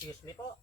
Excuse me po.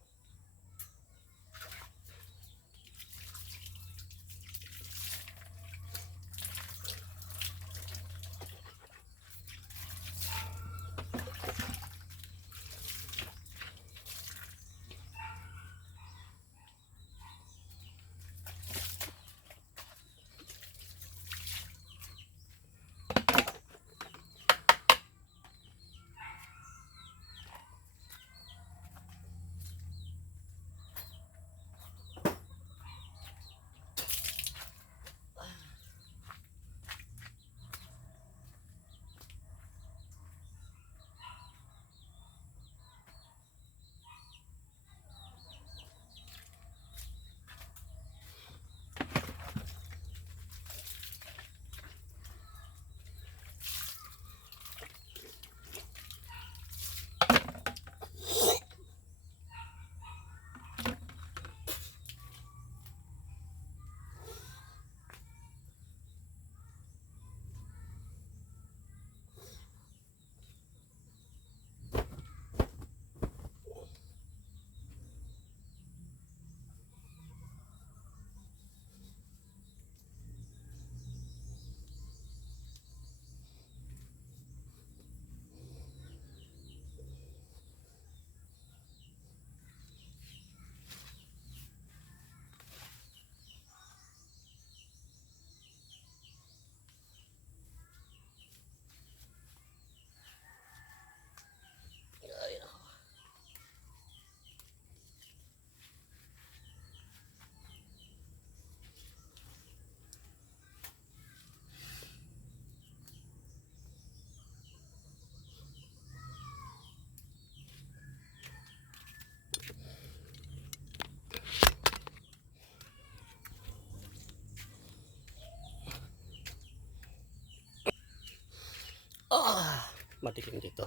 Madilim dito.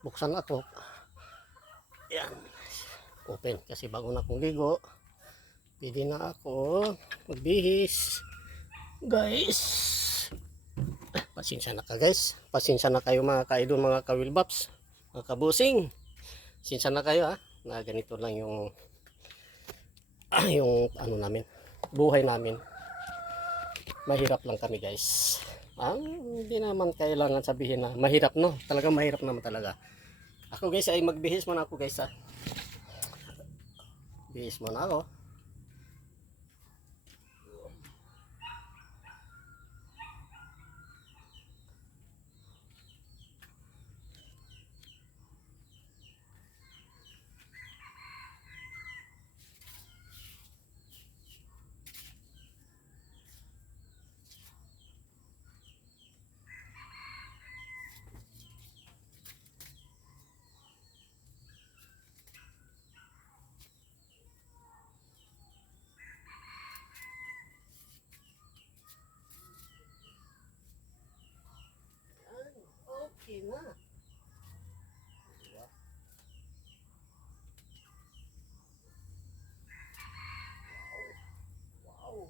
Buksan ako. Yan. Open kasi bago na akong ligo. Pwede na ako magbihis. Guys. Pasensya na ka guys. Pasensya na kayo mga ka-idol, mga ka-wilbaps, mga kabusing. Pasensya na kayo ha. Na ganito lang yung yung ano namin. Buhay namin. Mahirap lang kami guys. Hindi naman kailangan sabihin na mahirap, no? Talagang mahirap naman talaga. Ako guys ay magbihis muna ako guys ha. Bihis muna ako. Okay na. Diba? Wow.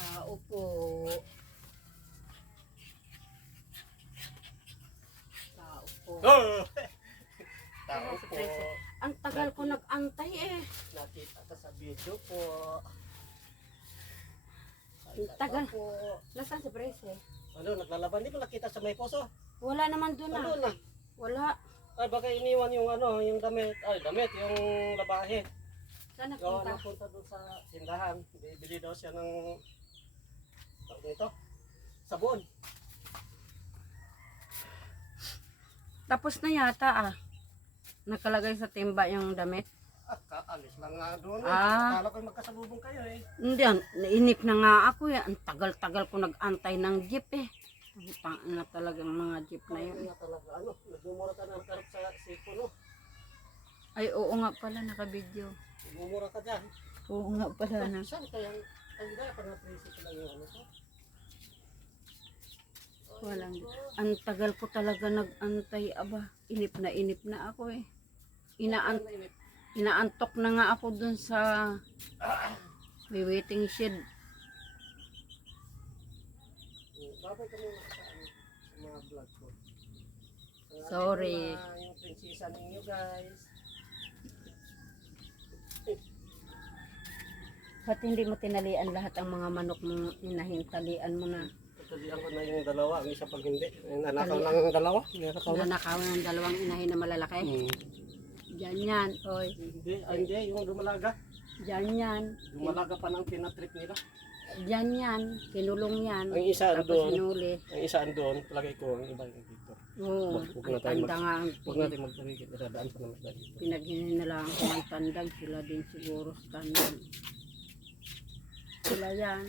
Tao po. Tao po. Oh! Tao po. Ang tagal ko nag-antay eh. Nakita ka sa video po. Ang tagal. Po. Nasaan si Brace eh? Ano, naglalaban? Di ba nakita sa may poso? Wala naman doon Ano ah. na? Wala. Ay, baka iniwan yung ano, yung damit. Ay, damit, yung labahe. Saan Gawa napunta? na punta doon sa tindahan. Bibili daw siya ng tawag nito, sabon. Tapos na yata ah. Nakalagay sa timba yung damit. Kaalis lang nga doon. Ah. Akala ko magkasalubong kayo eh. Hindi, nainip na nga ako eh. Ang tagal-tagal ko nag-antay ng jeep eh. Ang na talagang mga jeep na yun. Kaya talaga, ano, nagmumura ka ng karap sa sipo, no? Ay, oo nga pala, naka-video. Bumura ka dyan. Oo nga pala na. Saan kaya? Ay, hindi pa na-trace ko lang yung ano ko. Walang. Ang tagal ko talaga nag-antay, aba. Inip na ako eh. Inaantok na nga ako dun sa may waiting shed. Babay ka muna sa, ano, sa mga vlog ko. Sorry. Yung prinsesa ninyo guys. Ba't hindi mo tinalian lahat ang mga manok mo, inahintalian mo na? Tutalian ko na yung dalawa, ang isa pag hindi. Nanakaw lang yung dalawa. Nanakaw lang. Nanakawan ng dalawang inahin na malalaki. Diyan yan, oy. Hindi, yung dumalaga. Diyan yan. Dumalaga pa ng pinatrip nila. Diyan yan. Kinulong yan. Ang isa Tapos andun. hinuli. Ang isa andun, palagay ko, ang iba yung dito. Oo. Huwag Ang na tayo tanda nga. Huwag natin magtarigit, dadaan pa naman sila dito. Pinaghinilaan ko ng tandag. Sila din siguro sa tandag. Sila yan.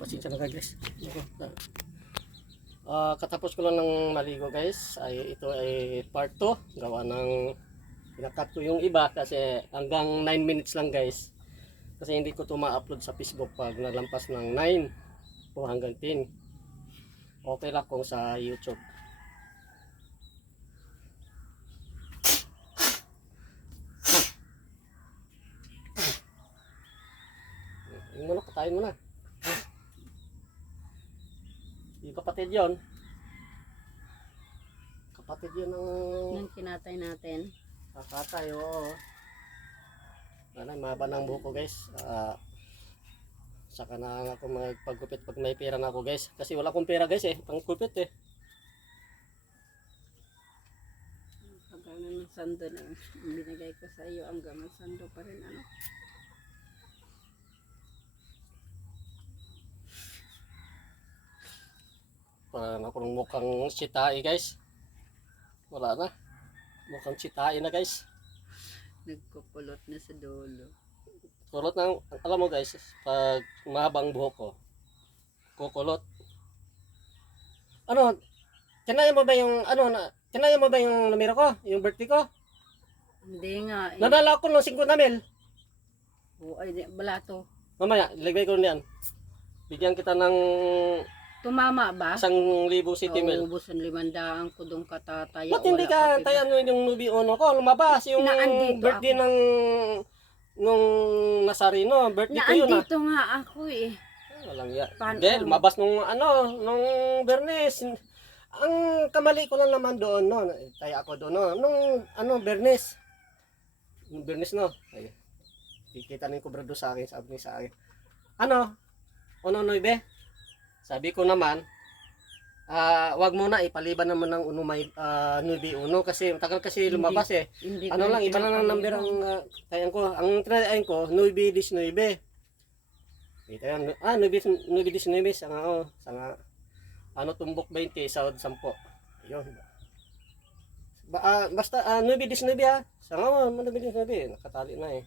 Pasensya na guys. Katapos ko lang ng maligo guys, ay ito ay part 2. Gawa ng pinakat ko yung iba kasi hanggang 9 minutes lang guys. Kasi hindi ko ito ma-upload sa Facebook pag nalampas ng 9 o hanggang 10. Okay lang kung sa YouTube. Yung manok, patayin mo na. Yung kapatid yon. Kapatid yun ng Nang kinatay natin. kakatay, oo. Wala, mahaba ng buko guys. Saka na ako magpagkupit pag may pera na ako guys. Kasi wala akong pera guys pangkupit Hanggang ng sando na binigay ko sa iyo. Hanggang may sando pa rin ano. Parang ako ng mukhang sitai guys. Wala na. Mukhang sitai na guys. Nagkupulot na sa dulo. Kulot ng, alam mo guys, pag mahabang buhok ko, kukulot. Ano, tinaya mo ba yung, tinaya mo ba yung numero ko? Yung birthday ko? Hindi nga. Nadala ako ng 5 na mil. Oo, ay, balato. Mamaya, ilagay ko niyan. Bigyan kita ng Tumama ba? 1,000 city mil. Naubos ang 500 ko doon katataya. Ba't hindi ka tayan yung nubi uno ko? Lumabas yung Naandito birthday ako. nung Nasarino. Birthday ko yun Naandito nga ako eh. Walang ya. Paano? Hindi, lumabas nung Bernes. Ang kamali ko lang naman doon, no. Kaya ako doon, no. Nung Bernes. Nung Bernes, no. Ay, kikita na yung kubrado sa akin, sabi niya sa akin. Ano? Ano, Noibe? Sabi ko naman, wag mo na, ipaliban naman ng Noibe Uno kasi tagal kasi lumabas Hindi Ano ko lang, iba na lang number ang tayan ko. Ang tinayan ko, 9-19. Ito yan. 9-19. Sanga, tumbok 20, sahod 10. Ayun. Basta 9-19 Sanga 9-19. Nakatali na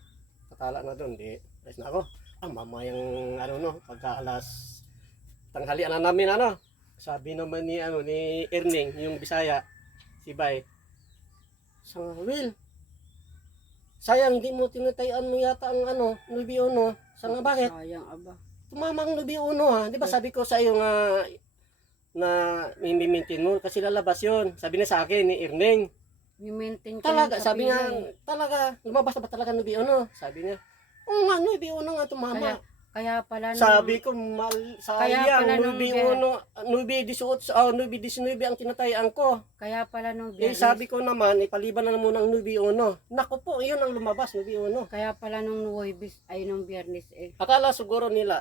Katala na doon. Di. Ayos na ako. Mamayang, pagka alas tanghalian na namin, sabi naman ni Erning, yung Bisaya, si Bay. Sanga, Will, sayang, hindi mo tinatayan mo yata ang Nubi Uno. Sanga, bakit? Sayang aba. Tumama ang Nubi Uno Di ba sabi ko sa iyo nga na i-maintain mo kasi lalabas yun. Sabi niya sa akin ni Erning. I-maintain ko Talaga, yung sabi niya, kapila talaga, lumabas na ba talaga Nubi Uno? Sabi niya, oo nga, Nubi Uno nga tumama. Kaya pala nung, Sabi ko, Kaya sayang, pala nung Nubi Uno, Nubi 18, Nubi 19 ang tinatayan ko. kaya pala nung Sabi ko naman, ipaliban na muna ang Nubi Uno. Naku po, yun ang lumabas, Nubi Uno. kaya pala nung Nuwebis ay nung Biyernes Akala siguro nila,